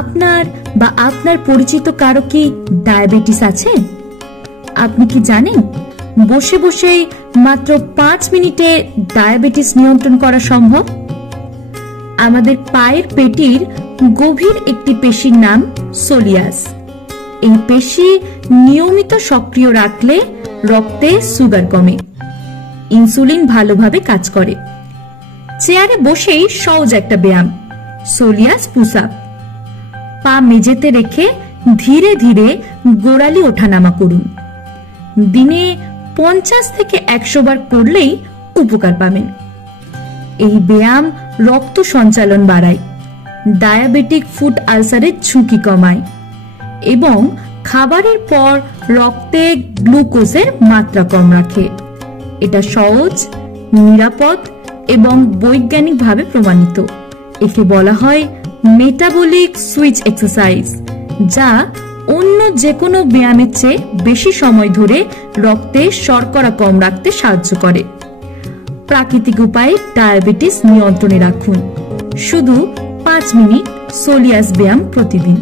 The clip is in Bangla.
আপনার বা আপনার পরিচিত কারো কি ডায়াবেটিস আছে? আপনি কি জানেন বসে বসেই মাত্র 5 মিনিটে ডায়াবেটিস নিয়ন্ত্রণ করা সম্ভব? আমাদের পায়ের পেটির গভীর একটি পেশির নাম সোলিয়াস। এই পেশি নিয়মিত সক্রিয় রাখলে রক্তে সুগার কমে, ইনসুলিন ভালোভাবে কাজ করে। চেয়ারে বসেই সহজ একটা ব্যায়াম, সোলিয়াস পুশ আপ। পা মেঝেতে রেখে ধীরে ধীরে গোড়ালি ওঠানামা করুন। দিনে 50 থেকে 100 বার করলেই উপকার পাবেন। এই ব্যায়াম রক্ত সঞ্চালন বাড়ায়, ডায়াবেটিক ফুড আলসারের ঝুঁকি কমায় এবং খাবারের পর রক্তে গ্লুকোজের মাত্রা কম রাখে। এটা সহজ, নিরাপদ এবং বৈজ্ঞানিকভাবে প্রমাণিত। একে বলা হয় মেটাবলিক সুইচ এক্সারসাইজ, যা অন্য যে কোনো ব্যায়ামের চেয়ে বেশি সময় ধরে রক্তে শর্করা কম রাখতে সাহায্য করে। প্রাকৃতিক উপায়ে ডায়াবেটিস নিয়ন্ত্রণে রাখুন। শুধু 5 মিনিট সোলিয়াস ব্যায়াম প্রতিদিন।